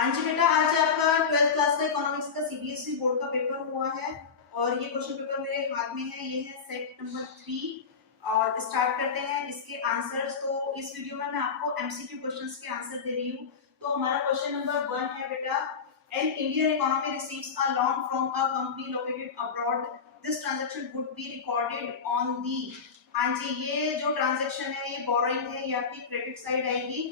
हाँ जी बेटा, आज आपका 12th क्लास का इकोनॉमिक्स का सीबीएसई बोर्ड का पेपर हुआ है और ये क्वेश्चन पेपर मेरे हाथ में है। ये है सेट नंबर 3 और स्टार्ट करते हैं इसके आंसर्स। तो इस वीडियो में मैं आपको एमसीक्यू क्वेश्चंस के आंसर दे रही हूँ। तो हमारा क्वेश्चन नंबर 1 है बेटा, an Indian economy receives a loan from a company located abroad, this transaction would be recorded on the. हाँ जी, ये जो ट्रांजैक्शन है ये बोरोइंग है, ये आपकी क्रेडिट साइड आएगी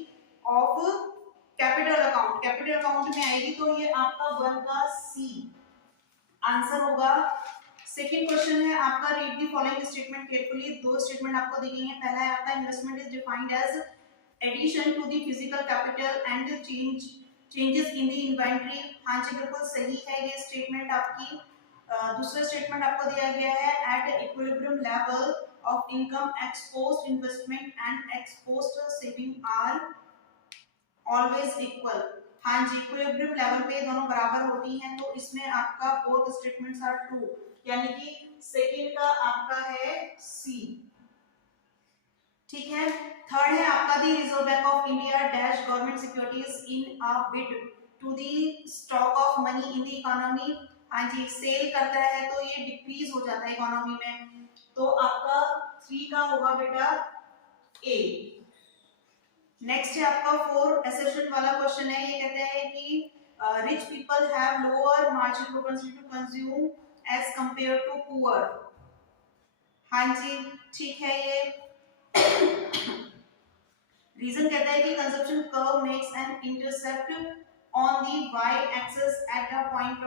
of capital account. Capital account में आएगी तो ये आपका 1 का सी आंसर होगा। सेकंड क्वेश्चन है आपका, read the following statement carefully. दो स्टेटमेंट आपको दिखेंगे। पहला है आपका, investment is defined as addition to the physical capital and changes in the inventory. हाँ जी, बिल्कुल सही है ये स्टेटमेंट आपकी। दूसरा स्टेटमेंट आपको दिया गया है, at equilibrium level of income ex-post investment and ex-post saving are always equal. हाँ जी, इक्विलिब्रियम लेवल पे दोनों बराबर होती हैं, तो इसमें आपका बोथ स्टेटमेंट्स आर ट्रू, यानी कि सेकंड का आपका है सी। ठीक है। थर्ड है आपका, the Reserve Bank of India dash government securities in a bid to the stock of money in the economy. हाँ जी, सेल करता है तो ये डिक्रीज हो जाता है इकोनॉमी में, तो आपका 3 का होगा बेटा ए। नेक्स्ट है आपका 4 एसेशन वाला क्वेश्चन है। ये कहते हैं कि rich people have lower margin propensity to consume as compare to poor. हाँ जी, ठीक है। ये रीजन कहता है कि consumption curve makes an intercept on the Y axis at a point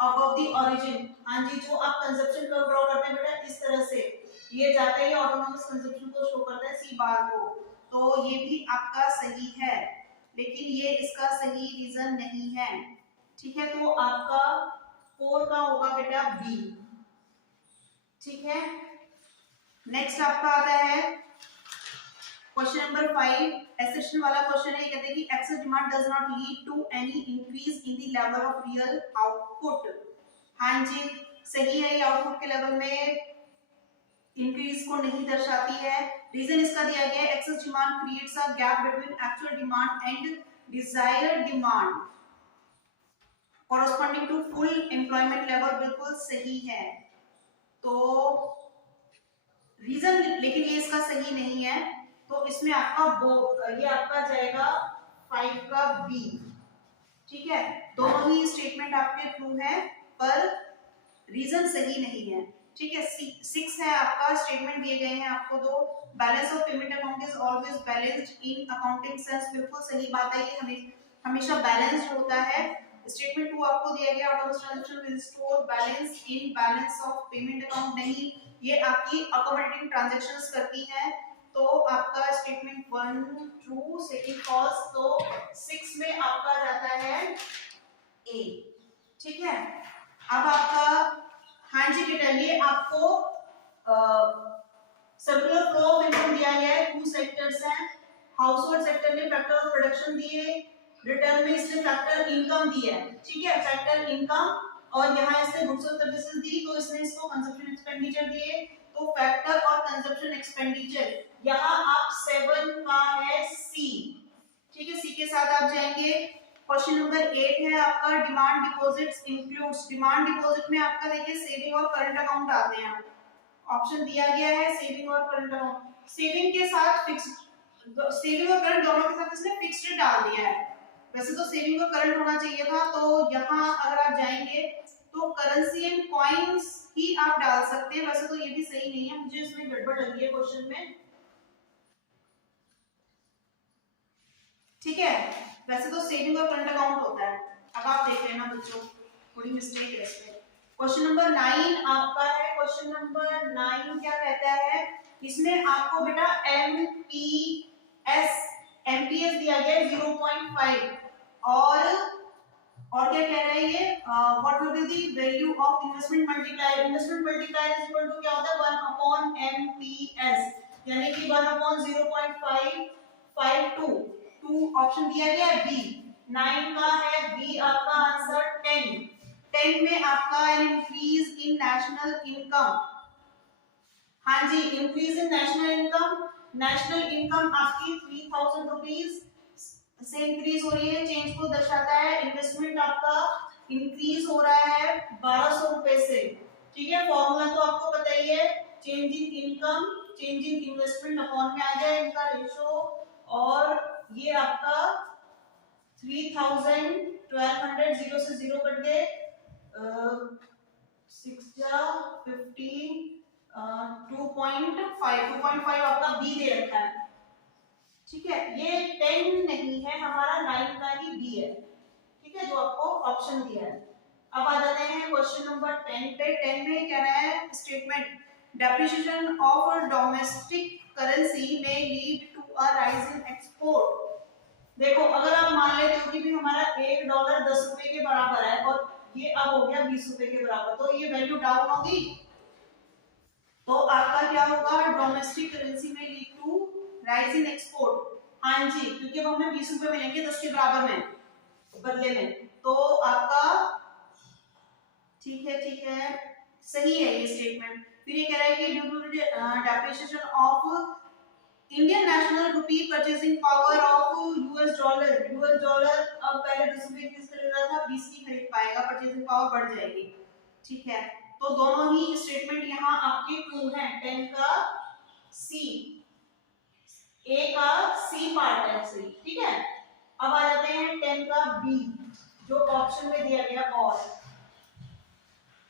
above the origin. हाँ जी, जो आप कंजप्शन कर्व ड्रॉ करते हैं बेटा इस तरह से, ये जाता है, ये ऑटोनॉमस कंजप्शन को शो करता है सी बार को, तो ये भी आपका सही है, लेकिन ये इसका सही रीजन नहीं है। ठीक है, तो आपका 4 का होगा बेटा बी। ठीक है। नेक्स्ट आपका आता है क्वेश्चन नंबर 5, एसेशन वाला क्वेश्चन है। ये कहते हैं कि excess demand does not lead to any increase in the level of real output. हाँ जी, सही है, ये आउटपुट के लेवल में इंक्रीज को नहीं दर्शाती है। रीजन इसका दिया गया है, excess demand creates a gap between actual demand and desired demand corresponding to full employment level. बिल्कुल सही है, तो रीजन, लेकिन ये इसका सही नहीं है, तो इसमें आपका ये आपका जाएगा 5 का बी। ठीक है, दोनों ही स्टेटमेंट आपके ट्रू है पर रीजन सही नहीं है। ठीक है। 6 है आपका, स्टेटमेंट दिए गए हैं आपको दो, balance of payment account is always balanced in accounting sense. बिल्कुल सही बात है, ये हमेशा बैलेंस्ड होता है। स्टेटमेंट 2 आपको दिया गया, automatic transaction will store balance in balance of payment account. नहीं, ये आपकी अकोमोडेटिंग ट्रांजैक्शंस करती है, तो आपका स्टेटमेंट 1 ट्रू, सेकंड फॉल्स, तो 6 में आपका जाता है ए। ठीक है। अब आपका, हाँ जी बेटा, ये आपको सर्कुलर फ्लो ऑफ इनकम दिया गया है। 2 सेक्टर्स हैं, हाउस होल्ड सेक्टर में फैक्टर ऑफ प्रोडक्शन दिए, रिटर्न में इसने फैक्टर इनकम दिया है। ठीक है, फैक्टर इनकम, और यहाँ इसने गुड्स और सर्विसेज दी तो इसने इसको कंजप्शन एक्सपेंडिचर दिए, तो फैक्टर और कंजप्शन एक्सपेंडिचर, यहाँ आप 7 का है सी। ठीक है, सी के साथ आप जाएंगे। क्वेश्चन नंबर 8 है आपका, demand deposits includes. Demand deposit में आपका देखिए सेविंग और करंट अकाउंट आते हैं। ऑप्शन दिया गया है सेविंग और करंट अकाउंट। सेविंग के साथ फिक्स्ड, सेविंग और करंट दोनों के साथ इसने फिक्स्ड डाल दिया है। वैसे तो सेविंग और करंट होना चाहिए था, तो यहाँ अगर आप जाएंगे तो करेंसी एंड कॉइंस ही आप डाल सकते हैं। वैसे तो ये भी सही नहीं है, मुझे इसमें गड़बड़ लगी है क्वेश्चन में। ठीक है, वैसे तो सेविंग और करंट अकाउंट होता है। अब आप देख लेना बच्चों, थोड़ी मिस्टेक है इसमें। क्वेश्चन नंबर 9 आपका है। क्वेश्चन नंबर 9 क्या कहता है, इसमें आपको बेटा एमपीएस दिया गया है 0.5, और क्या कह रहा है ये, what will be the value of investment multiplier. Investment multiplier is equal to क्या होता है, 1 अपॉन एमपीएस, यानी कि 1 अपॉन 0.552। 2 ऑप्शन दिया गया है बी। 9 का है बी आपका आंसर। 10 में आपका an increase in national income. हाँ जी, increase in national income. National income आपकी 3000 रुपीज से इंक्रीज हो रही है, चेंज को दर्शाता है। इन्वेस्टमेंट आपका इंक्रीज हो रहा है 1200 रुपए से, ठीक है। फॉर्मूला तो आपको पता ही है, change in income change in investment upon में आ जाए इनका रेशो, और ये आपका 3000 1200 जीरो से जीरो कट गए, 6 जा 15 2.5 आपका बी दे रखा है, ठीक है। ये 10 नहीं है हमारा, 9 का ही बी है, ठीक है, जो आपको ऑप्शन दिया है। अब आ जाते हैं क्वेश्चन नंबर 10 पे। 10 में क्या रहा है statement, depreciation of domestic currency में lead to a rise in export. देखो अगर आप मान लेते हो कि भी हमारा $1 10 के बराबर है और ये अब हो गया 20 रुपए के बराबर, तो ये वैल्यू डाउन होगी, तो आपका क्या होगा, डोमेस्टिक करेंसी में lead to rise in export. हाँ जी, क्योंकि अब हमें 20 रुपए मिलेंगे 10 के बराबर में बदले में, तो आपका ठीक है सही है ये स्टेटमेंट। फिर ये कह रहा है कि due to depreciation of Indian national rupee purchasing power of US dollar अब पहले 10 रुपए की खरीद रहा था, 20 की खरीद पाएगा, परचेसिंग पावर बढ़ जाएगी, ठीक है। तो दोनों ही स्टेटमेंट यहाँ आपके ट्रू हैं। 10 का सी, ए का सी पार्ट है सही, ठीक है। अब आ जाते हैं 10 का बी, जो ऑप्शन में दिया गया, और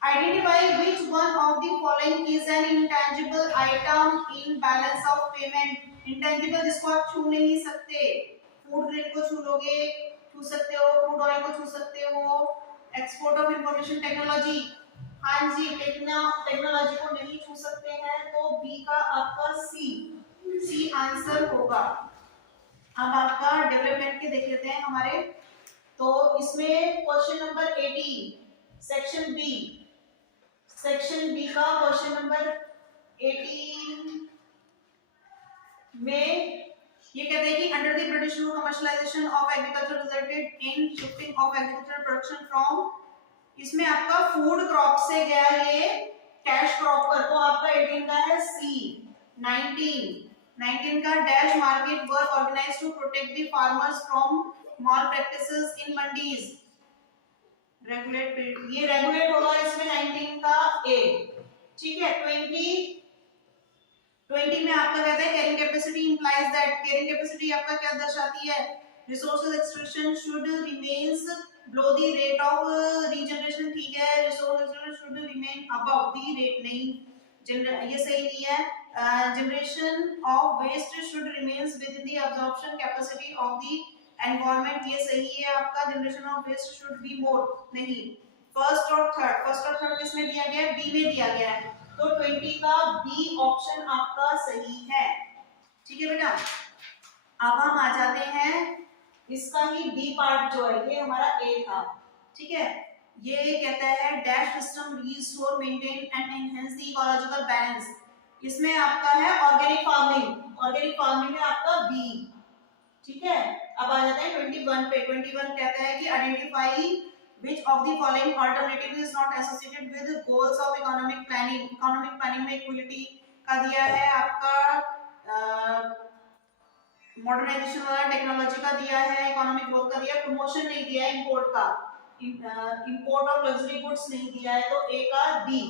identify which one of the following is an intangible item in balance of payment। intangible जिसको आप छू नहीं सकते, फूड ग्रेड को छू लोगे, छू सकते हो, क्रूड ऑयल को छू सकते हो, एक्सपोर्ट ऑफ इंफॉर्मेशन टेक्नोलॉजी, हाँ जी, टेक्नोलॉजी को नहीं छू सकते हैं, तो बी का आपका सी आंसर होगा। अब आपका डेवलपमेंट के देख लेते हैं हमारे, तो इसमें क्वेश्चन नंबर 18 सेक्शन बी का क्वेश्चन नंबर 18 में ये कहते हैं कि under the British rule commercialisation of agriculture resulted in shifting of agriculture production from, इसमें आपका फूड क्रॉप से गया ये कैश क्रॉप पर, तो आपका 18 का है सी। 19 का dash market were organised to protect the farmers from malpractices in mandis, regulate, ये रेगुलेट होगा इसमें 19 का ए, ठीक है। 20 में आपका कहता है carrying capacity implies that, carrying capacity आपका क्या दर्शाती है, resources extraction should remains below the rate of regeneration, ठीक है, resource extraction should remain above the rate, नहीं ये सही नहीं है। Generation of waste should remains with the absorption capacity of the environment, ये सही है आपका, generation of waste should be more, नहीं। फर्स्ट और थर्ड किसमें दिया गया है, बी में दिया गया है, तो 20 का बी ऑप्शन आपका सही है, ठीक है बेटा। अब हम आ जाते हैं, इसका ही बी पार्ट जो है ये हमारा ए था, ठीक है। ये कहता है dash system restore maintain and enhance the ecological balance, इसमें आपका है ऑर्गेनिक फार्मिंग है आपका बी, ठीक है। अब आ जाते हैं 21 पे। 21 कहता है कि identify which of the following alternative is not associated with goals of economic planning। Economic planning में इक्वलिटी का दिया है आपका, मॉडर्नाइजेशन वाला टेक्नोलॉजी का दिया है, इकोनॉमिक ग्रोथ का दिया है, प्रमोशन नहीं दिया है, इंपोर्ट का, इंपोर्ट ऑफ लग्जरी गुड्स नहीं दिया है, तो ए का बी,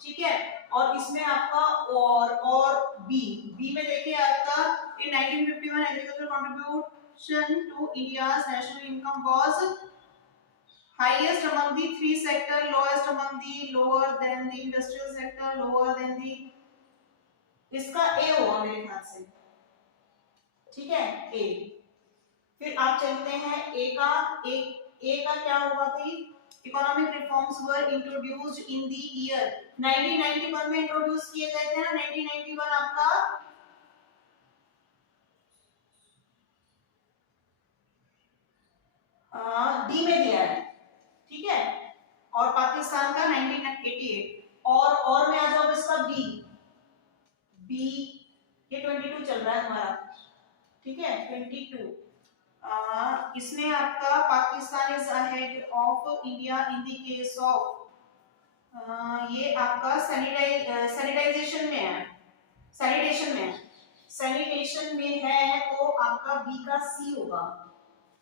ठीक है। और इसमें आपका और बी में देखिए आपका in 1951 agriculture contribution to India's national income was highest among the three sector, lowest among the lower than the industrial sector, lower than the, इसका ए होगा मेरे ख्याल से, ठीक है, ए। फिर आप चलते हैं ए का क्या होगा भाई, economic reforms were introduced in the year 1991 में इंट्रोड्यूस किए गए थे ना, 1991 आपका डी में दिया है, ठीक है, और पाकिस्तान का 1988, और में आ जाओ इसका बी ये 22 चल रहा है हमारा, ठीक है, 22। इसमें आपका Pakistan is ahead of India in the case of, ये आपका सैनिटाइजेशन में है, सैनिटेशन में है, तो आपका बी का सी होगा,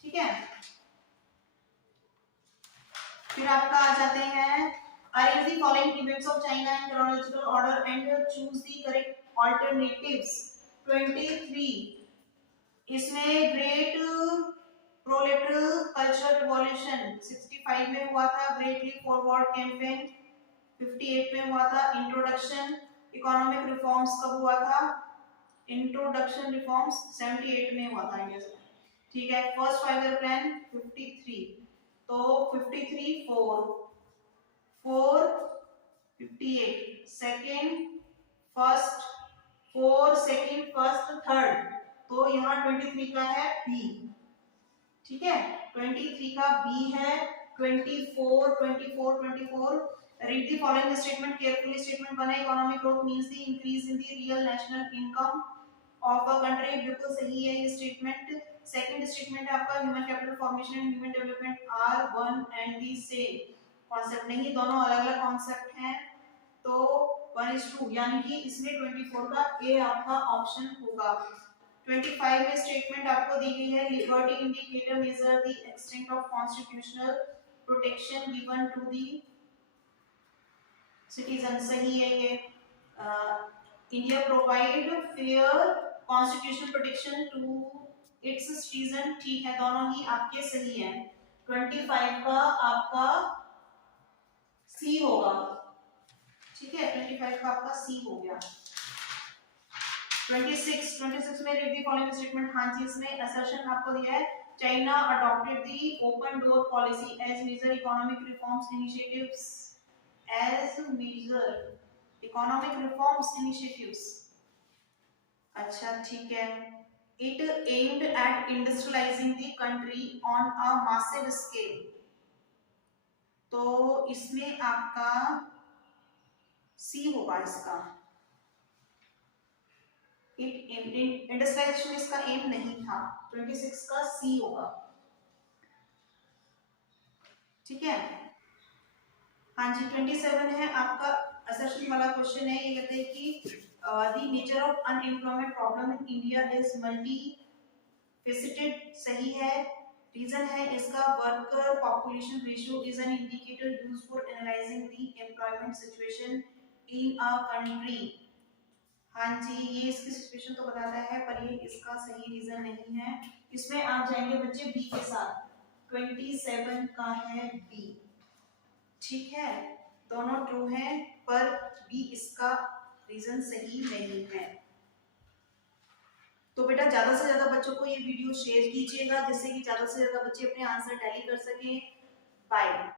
ठीक है। फिर आपका आ जाते हैं arrange the following events of China in chronological order and choose the correct alternatives. 23 इसमें ग्रेट प्रोलेटरल कल्चर रिवॉल्यूशन 65 में हुआ था, ग्रेट लीप फॉरवर्ड कैंपेन 58 में हुआ था, इंट्रोडक्शन इकोनॉमिक रिफॉर्म्स कब हुआ था, इंट्रोडक्शन रिफॉर्म्स 78 में हुआ था इंडिया से। ठीक है, फर्स्ट 5 ईयर प्लान 53, तो 53 4 58 second first 4 second first third, तो यहाँ 23 का है बी। ठीक है, 23 का बी है। 24 read the following statement carefully. Statement बना economic growth means the increase in the real national income of a country, बिल्कुल सही है ये स्टेटमेंट। सेकंड स्टेटमेंट है आपका human capital formation and human development are one and the same concept नहीं, दोनों अलग अलग कॉन्सेप्ट हैं, तो 1:2 यानी कि इसमें 24 का ए आपका ऑप्शन होगा। 25 में स्टेटमेंट आपको दी गई है liberty indicator measure the extent of constitutional protection given to the citizen, सही है ये। India provide fair constitutional protection to its citizen, ठीक है, दोनों ही आपके सही हैं। 25 का आपका सी होगा, ठीक है, 25 का आपका सी हो गया। 26 में रीड द फॉलोइंग स्टेटमेंट, हाँ जी, इसमें असर्शन आपको दिया है China adopted the open door policy as major economic reforms initiatives, as major economic reforms initiatives. अच्छा ठीक है, it aimed at industrialising the country on a massive scale, तो इसमें आपका सी होगा इसका। इंडस्ट्रियलाइजेशन इसका एम नहीं था, 26 का सी होगा, ठीक है। हाँ जी, 27 है आपका असर्शन वाला क्वेश्चन है, ये कहते हैं कि the nature of unemployment problem in India is multi faceted, सही है। रीजन है इसका worker population ratio is an indicator used for analysing the employment situation in a country, हाँ जी, ये इसकी सिचुएशन तो बताता है, पर ये इसका सही रीजन नहीं है। इसमें आप जाएंगे बच्चे बी के साथ, 27 का है बी, ठीक है, दोनों ट्रू हैं, पर बी इसका रीजन सही नहीं है। तो बेटा ज्यादा से ज्यादा बच्चों को ये वीडियो शेयर कीजिएगा, जिससे कि ज्यादा से ज्यादा बच्चे अपने आंसर टैली कर सकें। बाय।